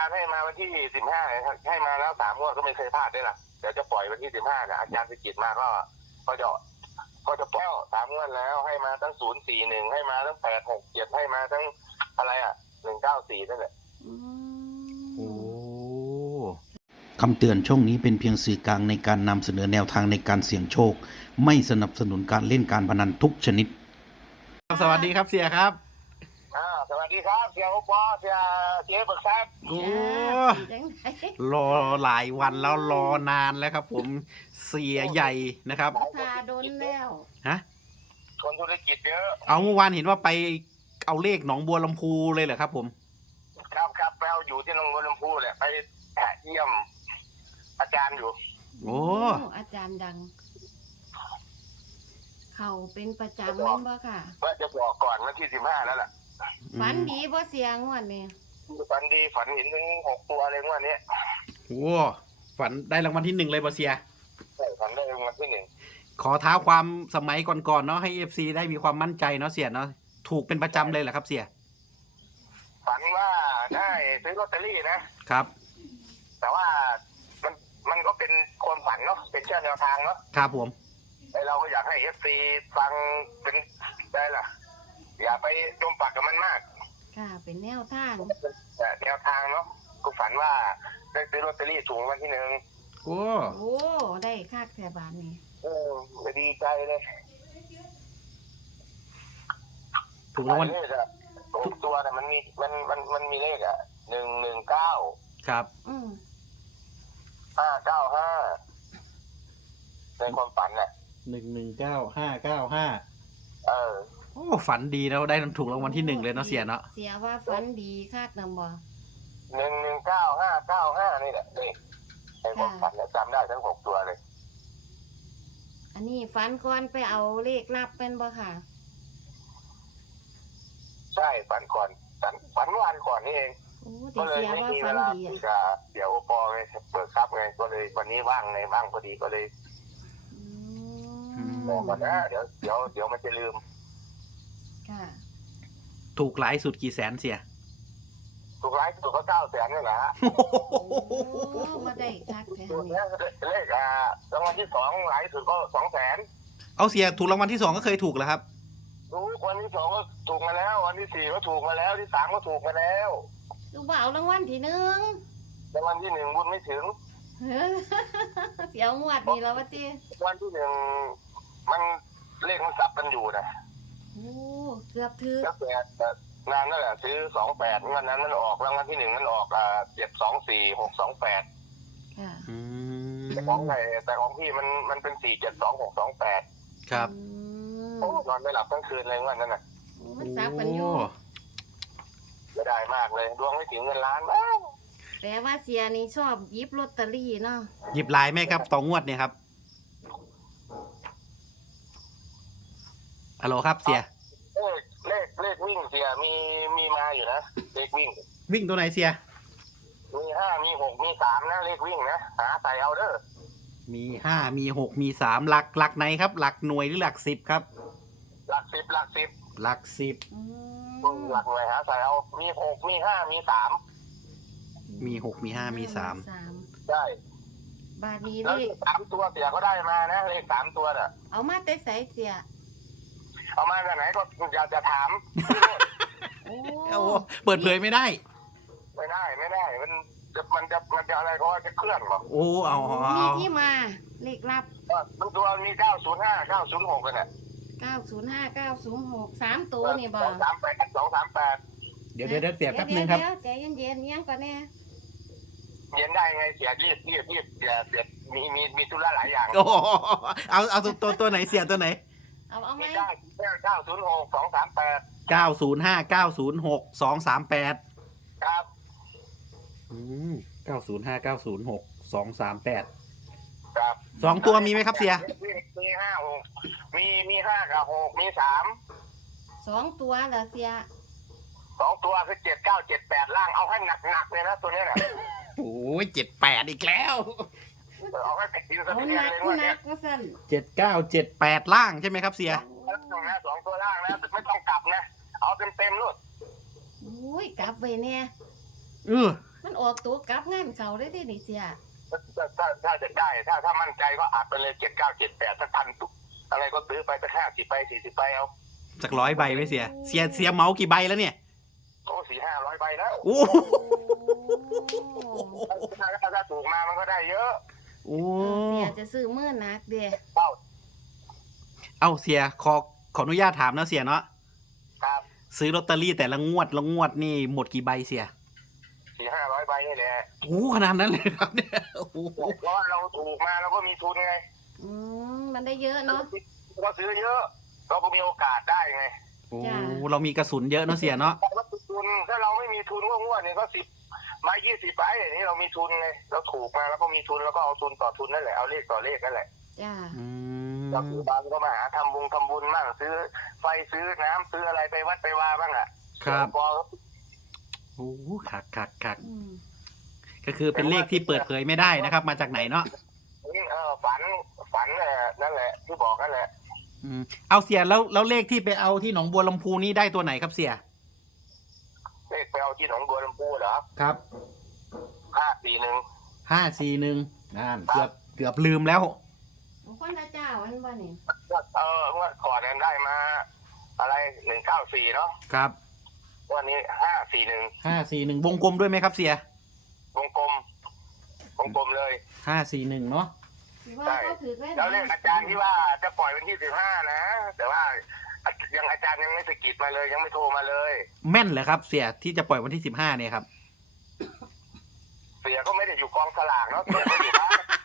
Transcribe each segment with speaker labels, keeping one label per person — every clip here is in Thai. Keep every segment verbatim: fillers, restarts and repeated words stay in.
Speaker 1: ย์ให้มาวันที่สิบห้าให้มาแล้วสามงวดก็ไม่เคยพลาดได้ล่ะเดี๋ยวจะปล่อยวันที่สิบห้าเนี่ยอาจารย์พิจิตรมาก็ก็จะก็จะปล่อยสามงวดแล้วให้มาทั้งศูนย์สี่หนึ่งให้มาทั้งแปดหกเจ็ดให้มาทั้งอะไรอ่ะหนึ่งเก้าสี่นั่นแหละ
Speaker 2: โอ้
Speaker 3: คำเตือนช่องนี้เป็นเพียงสื่อกลางในการนำเสนอแนวทางในการเสี่ยงโชคไม่สนับสนุนการเล่นการพนันทุกชนิด
Speaker 2: สวัสดีครับเสียครับ
Speaker 1: อ่าสวัสดีครับเสียโอปอเสียเจ๊บึกครับ
Speaker 2: โอ้รอหลายวันแล้วรอนานแล้วครับ ผมเสียใหญ่นะครับ
Speaker 4: พาโดนแล้ว
Speaker 2: ฮะ
Speaker 1: คนธุรกิจเยอะ
Speaker 2: เอาเมื่อวานเห็นว่าไปเอาเลขหนองบัวลำพูเลยเหรอครับผม
Speaker 1: ครับครับเราอยู่ที่หนองบัวลำพูแหละไปเยี่ยมอาจารย์อยู่
Speaker 2: โอ้
Speaker 4: อาจารย์ดังเขาเป็นประจำแม่นบ่ค่ะ
Speaker 1: ว่าจะบอกก่อนวันที่สิบห้าแล้วล่ะ
Speaker 4: ฝันดีบ่เสียงวดนี้
Speaker 1: ฝันดีฝันเห็นถึงหกตัวเลยงวดนี้
Speaker 2: โอ้ฝันได้รางวัลที่หนึ่งเลยบ่เสีย
Speaker 1: ใช่ฝันได้รางวัลที่หนึ่ง
Speaker 2: ขอท้าความสมัยก่อนๆเนาะให้เอฟซีได้มีความมั่นใจเนาะเสียเนาะถูกเป็นประจำเลยเหรอครับเสีย
Speaker 1: ฝันว่าได้ซื้อลอตเตอรี่นะครับแต่ว่ามันมันก็เป็นคนฝันเนาะเป็นเชื่อแนวทางเนาะ
Speaker 2: ครับผม
Speaker 1: ไอเราก็อยากให้เอฟซีฟังเป็นได้ล่ะอย่าไปจมปักกับมันมาก
Speaker 4: ค่ะเป็นแนวทาง
Speaker 1: แต่แนวทางเนาะกูฝันว่าได้ซื้อลอตเตอรี่ถูกวันที่หนึ่ง
Speaker 2: โอ้
Speaker 4: โอ้ได้ค่าแค่บาทนี่
Speaker 1: เออดีใจเลย
Speaker 2: ถูกรางวัล
Speaker 1: ทุกตัวแต่มันมีมันมันมันมีเลขอ่ะหนึ่งหนึ่งเก้า
Speaker 2: ครับ
Speaker 4: อืม
Speaker 1: ห้าเก้าห้าในความฝันน่ะ
Speaker 2: หนึ่งหนึ่งเก้าห้าเก้าห้า
Speaker 1: เออ
Speaker 2: โอ้ฝันดีแล้วได้ถูกรางวัลที่หนึ่งเลยเนาะเสียเนาะ
Speaker 4: เสียว่าฝันดีคาดนำบ่
Speaker 1: หนึ่งหนึ่งเก้าห้าเก้าห้านี่แหละเลขในความฝันเนี่ยจำได้ทั้งหกตัวเลย
Speaker 4: อันนี้ฝันก่อนไปเอาเลขลับเป็นบ่ค่ะ
Speaker 1: ใช่ฝันก่อนฝันฝันวันก่อนนี่เอง
Speaker 4: ก็เลยไม่มีเวลา
Speaker 1: ที่จะเดี๋ยวโอปอไงเปิดครับไงก็เลยวันนี้ว่างไงว่างพอดีก็เลยบอกก่อนนะเดี๋ยวเดี๋ยวเดี๋ยวมันจะลืม
Speaker 4: ค่ะ
Speaker 2: ถูกหลายสุดกี่แสนเสีย
Speaker 1: ถูกหลายสุดก็เก้าแสนนี่แหละ
Speaker 4: โอ้มาได้ทักแทน
Speaker 1: เลขอ่ารางวัลที่สองหลายสุดก็สองแสน
Speaker 2: เอาเสียถูกรางวัลที่สองก็เคยถูกแล้วครับ
Speaker 1: รู้วันที่สองก็ถูกมาแล้ววันที่สี่ก็ถูกมาแล้วที่สามก็ถูกมาแล้ว
Speaker 4: ดูบ่าวรางวัลที่หนึ่ง
Speaker 1: รางวัลที่หนึ่งบุญไม่ถึง
Speaker 4: เสียวงวดนี่แล้ววะตี
Speaker 1: วันที่หนึ่งมันเลขมันสับกันอยู่นะ
Speaker 4: โอ้เกือบถือ
Speaker 1: ก็แต่งานนั่นแหละซื้อสองแปดวันนั้นมันออกรางวัลที่หนึ่งมันออกอ่าเจ็ดสองสี่หกสองแปด
Speaker 4: ค่ะ
Speaker 1: แต่ของไหนแต่ของพี่มันมันเป็นสี่เจ็ดสองหกสองแปด
Speaker 2: ครับ
Speaker 1: โอ้นอนไม่หลับทั้งคืนเลยวันนั้นน่ะ
Speaker 4: มันซับกันอยู่
Speaker 1: จะได้มากเลยดวงไม่ถึงเงินล้านบ้าง
Speaker 4: แต่ว่าเสียนี่ชอบยิบลอตเตอรี่เนาะ
Speaker 2: หยิบลายไหมครับต่องวดเนี่ยครับฮัลโหลครับเสีย
Speaker 1: เลขเลขเลขวิ่งเสียมีมีมาอยู่นะเลขวิ่ง
Speaker 2: วิ่งตัวไหนเสีย
Speaker 1: มีห้ามีหกมีสามนะเลขวิ่งนะหาใส่เอาเด้อ
Speaker 2: มีห้ามีหกมีสามหลักหลักไหนครับหลักหน่วยหรือหลักสิบครับ
Speaker 1: หลักสิบหลักสิบ
Speaker 2: หลักสิบ
Speaker 1: หลักหน่วยหาใส่เอามีหกมีห้ามีสาม
Speaker 2: มีหกมีห้ามีสาม
Speaker 1: ใช่
Speaker 4: บาทนี้
Speaker 1: เลขสามตัวเสียก็ได้มานะเลขสามตัวน่ะ
Speaker 4: เอามาแต่ใส่เสีย
Speaker 1: เอามาจากไหนก็อยากจะถาม
Speaker 2: โอ้เปิดเผยไม่ได้
Speaker 1: ไม่ได้ไม่ได้มันจะมันจะมันจะอะไรก็จะเคลื่อนหรอ
Speaker 2: โอ้เอา
Speaker 4: มีที่มาเลขลับ
Speaker 1: มันตัวมีเก้าศูนย์ห้าเก้าศูนย์หกกันเนี่ย
Speaker 4: เก้าศูนย์ห้าเก้าศูนย์หกสามตัวนี่บ่
Speaker 1: สามแปดสองสามแปด
Speaker 2: เดี๋ยวเดี๋ยวเสียแป๊บนึงครับ
Speaker 4: ใจเย็นเย็นยังก่อนแน่
Speaker 1: เย็นได้ไงเสียรีบรีบรีบเสียเสียมีมีมีธุระหลายอย่าง
Speaker 2: โอ้เอาเอาตัวตัวตัวไหนเสียตัวไหน
Speaker 4: เอาเอาไหม
Speaker 1: เก้าเก้าศูนย์หกสองสามแปด
Speaker 2: เก้าศูนย์ห้าเก้าศูนย์หกสองสามแปด
Speaker 1: ครับ
Speaker 2: อืมเก้าศูนย์ห้าเก้าศูนย์หกสองสามแปด
Speaker 1: ครับ
Speaker 2: สองตัวมีไหมครับเสีย
Speaker 1: มีห้าหกมีมีห้ากับหกมีสาม
Speaker 4: สองตัวเหรอเสีย
Speaker 1: สองตัวคือเจ็ดเก้าเจ็ดแปดล่างเอาให้หนักหนักเลยนะตัวนี้น่ะ
Speaker 2: โอ้ยเจ็ดแปดอีกแล้ว
Speaker 1: เอาให้กินสักทีเลย
Speaker 4: ว่าเนี่ย
Speaker 2: เจ็ดเก้าเจ็ดแปดล่างใช่ไหมครับเสีย
Speaker 1: สองตัวล่างนะไม่ต้องกลับนะเอาเต็มเต็มลูก
Speaker 4: โอ้ยกลับไปเนี่ย
Speaker 2: เออ
Speaker 4: มันออกตัวกลับงานเขาได้ดินี่เสีย
Speaker 1: ถ้าถ้าถ้าจะได้ ถ้าถ้ามั่นใจก็อัดไปเลยเจ็ดเก้าเจ็ดแปดสักพันตุกอะไรก็ซื้อไปสักห้าสิบใบสี่สิบใบเอา
Speaker 2: สักร้อยใบไหมเสียเสียเสียเมากี่ใบแล้วเนี่ย
Speaker 1: โอ้สี่ห้าร้อยใบแล้ว
Speaker 2: โอ้
Speaker 1: ถ้าถ้าถ้าถูกมามันก็ได้เยอะ
Speaker 2: โอ้
Speaker 4: เสียจะซื้อมือนักเดีย
Speaker 1: เอ้า
Speaker 2: เอาเสียขอขออนุญาตถามนะเสียเนาะ
Speaker 1: ครับ
Speaker 2: ซื้อลอตเตอรี่แต่ละงวดละงวดนี่หมดกี่ใบเสีย
Speaker 1: สี่ห้าร้อยใบนี่แหละ
Speaker 2: โอ้ขนาดนั้นเลยครับเนี่ยโอ้โห
Speaker 1: เพราะว่าเราถูกมาเราก็มีทุนไง
Speaker 4: อืมมันได้เยอะเนาะ
Speaker 1: เราซื้อเยอะ เราก็มีโอกาสได้ไง
Speaker 2: โอ้
Speaker 4: จ้ะ
Speaker 2: เรามีกระสุนเยอะเนาะเสียเนาะ
Speaker 1: เรามีทุนถ้าเราไม่มีทุนก็งวดเนี่ยก็สิบใบยี่สิบใบอย่างนี้เรามีทุนไงเราถูกมาแล้วก็มีทุนแล้วก็เอาทุนต่อทุนนั่นแหละเอาเลขต่อเลขนั่นแหละ
Speaker 4: จ้า
Speaker 2: อืม
Speaker 1: เราคือบางก็มาหาทำบุญทำบุญบ้างซื้อไฟซื้อน้ำซื้ออะไรไปวัดไปวาบ้างอ่ะ
Speaker 2: ครับ
Speaker 1: พอ
Speaker 2: โอ้คักคักคัก
Speaker 4: อืม
Speaker 2: ก็คือเป็นเลขที่เปิดเผยไม่ได้นะครับ มาจากไหนเนาะ
Speaker 1: นี่เออฝันฝันเออนั่นแหละที่บอกนั่นแหละ
Speaker 2: อืมเอาเสียแล้วแล้วเลขที่ไปเอาที่หนองบัวลำพูนี่ได้ตัวไหนครับเสีย
Speaker 1: เลขไปเอาที่หนองบัวลำพูเหรอ
Speaker 2: ครับ
Speaker 1: ห้าสี่หนึ่ง
Speaker 2: ห้าสี่หนึ่งนั่นเกือบเกือบลืมแล้ว
Speaker 4: ของคนละเจ้าอันบ่นี่
Speaker 1: เออเมื่อก่อนนั้นได้มา อะไรหนึ่งเก้าสี่เนาะ
Speaker 2: ครับ
Speaker 1: วันนี้ห้าสี่หนึ่ง
Speaker 2: ห้าสี่หนึ่งวงกลมด้วยไหมครับเสียว
Speaker 1: งกลมวงกลมเลย
Speaker 2: ห้าสี่หนึ่งเนาะ
Speaker 4: ถือว่าเขาถือไว้
Speaker 1: แล้วเลขอาจารย์ที่ว่าจะปล่อยเป็นที่สิบห้านะ แต่ว่ายังอาจารย์ยังไม่สะกิดมาเลย ยังไม่โทรมาเลย
Speaker 2: แม่นเหรอครับเสียที่จะปล่อยวันที่สิบห้าเนี่ยครับ
Speaker 1: เสียก็ไม่ได้อยู่กองสลากเนาะเสียก็อยู่บ้าน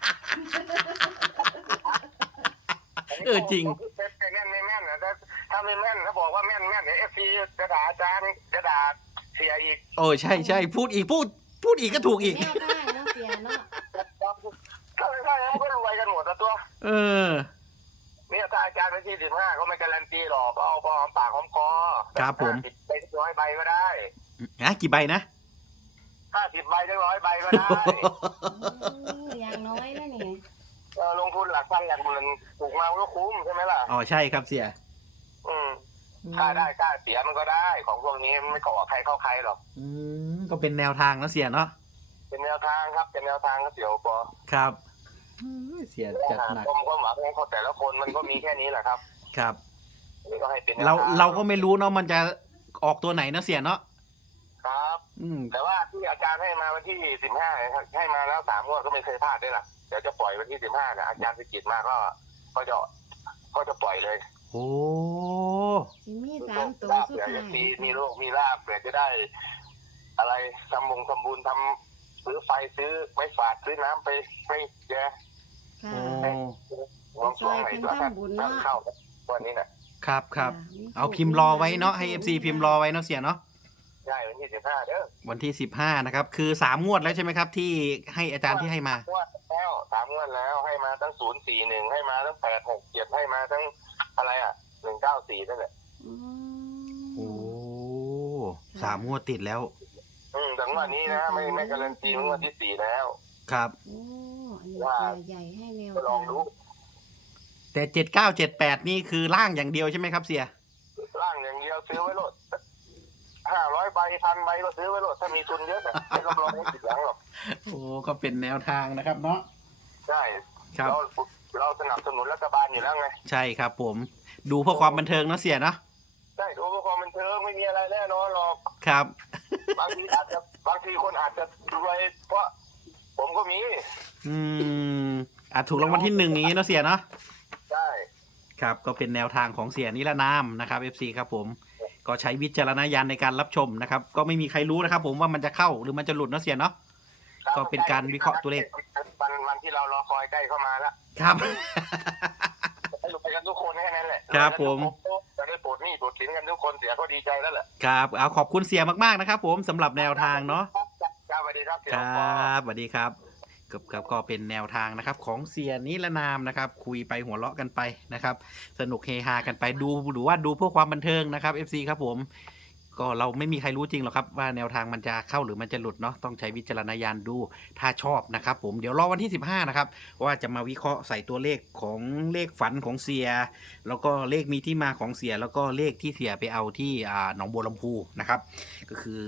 Speaker 2: เออจริง
Speaker 1: แม่นไม่แม่นนะถ้าถ้าไม่แม่นถ้าบอกว่าแม่นแม่นเดี๋ยวเอฟซีจะด่าอาจารย์จะด่าเสียอีก
Speaker 2: โอ้ใช่ใช่พูดอีกพูด พูดอีกก็ถูกอีก
Speaker 4: แนวทางเนาะเสียเนาะ
Speaker 1: ถ้าไม่ใช่มันก็รวยกันหมดนะตัว
Speaker 2: เออ
Speaker 1: เนี่ยถ้าอาจารย์เป็นที่สิบห้าก็ไม่การันตีหรอกก็เอาพอหอมปากหอมคอ
Speaker 2: ครับผม
Speaker 1: สิบใบร้อยใบก็ได้
Speaker 2: นะกี่ใบนะ
Speaker 1: ห้าสิบใบถึงร้อยใบก็ได้
Speaker 4: อืมอย่างน้อยนะนี่
Speaker 1: เออลงทุนหลักพันหลักหมื่นถูกมามันก็คุ้มใช่ไหมล่ะ
Speaker 2: อ๋อใช่ครับเสีย
Speaker 1: อืมค่าได้ค่าเสียมันก็ได้ ของพวกนี้มันไม่ก่อใครเข้าใครหรอก
Speaker 2: อืมก็เป็นแนวทางนะเสียเนาะ
Speaker 1: เป็นแนวทางครับเป็นแนวทางก็เสียวปอ
Speaker 2: ครับเสียจัดหนัก
Speaker 1: ความความหวังของคนแต่ละคนมันก็มีแค่นี้แหละครับ
Speaker 2: ครับ
Speaker 1: นี่ก็ให้เป็นแนว
Speaker 2: เรา
Speaker 1: ทาง
Speaker 2: เราก็ไม่รู้เนาะมันจะออกตัวไหนนะเสียเนาะ
Speaker 1: ครับ
Speaker 2: อืม
Speaker 1: แต่ว่าที่อาจารย์ให้มาวันที่สิบห้าให้มาแล้วสามงวดก็ไม่เคยพลาดด้วยล่ะเดี๋ยวจะปล่อยวันที่สิบห้าเนี่ยอาจารย์สกิจมาก็ก็จะก็จะปล่อยเลย
Speaker 2: โอ้
Speaker 4: สิมีสามตัว
Speaker 1: ลาบ
Speaker 4: สุด
Speaker 1: เผื่อ
Speaker 4: ท้า
Speaker 1: จะ
Speaker 4: ย
Speaker 1: มีมีโรคมีลาบเผื่อจะได้ อะไรทำบงทำบุญทำซื้อไฟซื้อไม้ฝาดซื้อน้ำไปให้แก
Speaker 4: ค่ะ
Speaker 2: โอ้
Speaker 1: หลวงสวงไหนตัวท่าน
Speaker 4: ซอยเพิ่นทำบุญเนาะ
Speaker 1: เข้าวันนี้น่ะ
Speaker 2: ครับครับ
Speaker 4: จ้ะ
Speaker 2: เอาพิมพ์รอไว้เนาะให้เอฟซีพิมพ์รอไว้เนาะเสียเนาะ
Speaker 1: ใช่วันที่สิบห้าเด้อ
Speaker 2: วันที่สิบห้านะครับ คือสามงวดแล้วใช่ไหมครับ ที่ให้อาจารย์ที่ให้มา
Speaker 1: งวดแล้วสามงวดแล้วให้มาทั้งศูนย์สี่หนึ่งให้มาทั้งแปดหกเจ็ดให้มาทั้งอะไรอ่ะหนึ่งเก้าสี่นั่นแหละ
Speaker 4: อืม
Speaker 2: โอ้สามงวดติดแล้ว
Speaker 1: อืมแต่งวดนี้นะไม่ไม่การันตีงวดที่สี่แล้ว
Speaker 2: ครับ
Speaker 4: โอ้อันนี้
Speaker 1: ว่า
Speaker 4: เสียใหญ่ให้แนว
Speaker 1: ก็ลอง
Speaker 4: ทาง
Speaker 1: ดู
Speaker 2: แต่เจ็ดเก้าเจ็ดแปดนี่คือล่างอย่างเดียวใช่ไหมครับเสีย
Speaker 1: ร่างอย่างเดียวซื้อไว้โหลดห้าร้อยใบพันใบก็ซื้อไว้โหลดถ้ามีทุนเยอะน่ะไม่รับรองไม่ผิดหวังหรอก
Speaker 2: โอ้ก็เป็นแนวทางนะครับเนาะ
Speaker 1: ใช่
Speaker 2: ครับ
Speaker 1: เราเราสนับสนุนรัฐบาลอยู่แล้วไง
Speaker 2: ใช่ครับผม ดูเพื่อความบันเทิงเนาะเสียเนาะ
Speaker 1: ใช่ดูเพื่อความบันเทิงไม่มีอะไรแน่นอนหรอก
Speaker 2: ครับ
Speaker 1: บางทีอาจจะบางทีคนอาจจะรวยเพราะผมก็มี
Speaker 2: อืมอาจถูกรางวัลที่หนึ่งอย่างนี้เนาะเสียเนาะ
Speaker 1: ใช่
Speaker 2: ครับก็เป็นแนวทางของเสียนิรนามนะครับ เอฟ ซี ครับผมก็ใช้วิจารณญาณในการรับชมนะครับ ก็ไม่มีใครรู้นะครับ ผมว่ามันจะเข้าหรือมันจะหลุดเนาะเสียเนาะ ก็เป็นการวิเคราะห์ตัวเลข
Speaker 1: วันวันที่เรารอคอยใกล้เข้ามาแล้ว
Speaker 2: ครับ
Speaker 1: ให้รวยกันทุกคนแค่นั้นแหละ
Speaker 2: ครับผม
Speaker 1: จะได้ปลดหนี้ปลดสินกันทุกคนเสียก็ดีใจแล้วแหละ
Speaker 2: ครับเอาขอบคุณเสียมากๆนะครับ ผมสำหรับแนวทางเนาะ
Speaker 1: ครับสวัสดีครับเสีย
Speaker 2: คร
Speaker 1: ปอ
Speaker 2: ับสวัสดีครับกับกับก็เป็นแนวทางนะครับ ของเสียนิรนามนะครับ คุยไปหัวเราะกันไปนะครับ สนุกเฮฮากันไปดูหรือว่าดูเพื่อความบันเทิงนะครับ เอฟ ซี ครับผมก็เราไม่มีใครรู้จริงหรอกครับว่าแนวทางมันจะเข้าหรือมันจะหลุดเนาะต้องใช้วิจารณญาณดูถ้าชอบนะครับผมเดี๋ยวรอวันที่สิบห้านะครับว่าจะมาวิเคราะห์ใส่ตัวเลขของเลขฝันของเสีย แล้วก็เลขมีที่มาของเสียแล้วก็เลขที่เสียไปเอาที่อ่าหนองบัวลำพูนะครับ ก็คือ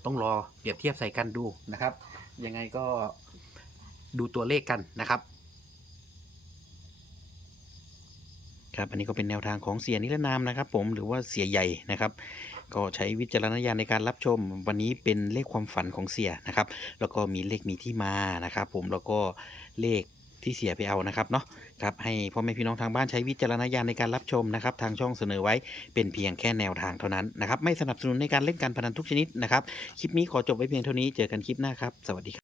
Speaker 2: ต้องรอเปรียบเทียบใส่กันดูนะครับ ยังไงก็ดูตัวเลขกันนะครับครับอันนี้ก็เป็นแนวทางของเสียนิรนามนะครับผมหรือว่าเสียใหญ่นะครับ ก็ใช้วิจารณญาณในการรับชมวันนี้เป็นเลขความฝันของเสียนะครับ แล้วก็มีเลขมีที่มานะครับ ผมแล้วก็เลขที่เสียไปเอานะครับเนาะครับให้พ่อแม่พี่น้องทางบ้านใช้วิจารณญาณในการรับชมนะครับ ทางช่องเสนอไว้เป็นเพียงแค่แนวทางเท่านั้นนะครับ ไม่สนับสนุนในการเล่นการพนันทุกชนิดนะครับ คลิปนี้ขอจบไว้เพียงเท่านี้เจอกันคลิปหน้าครับสวัสดีครับ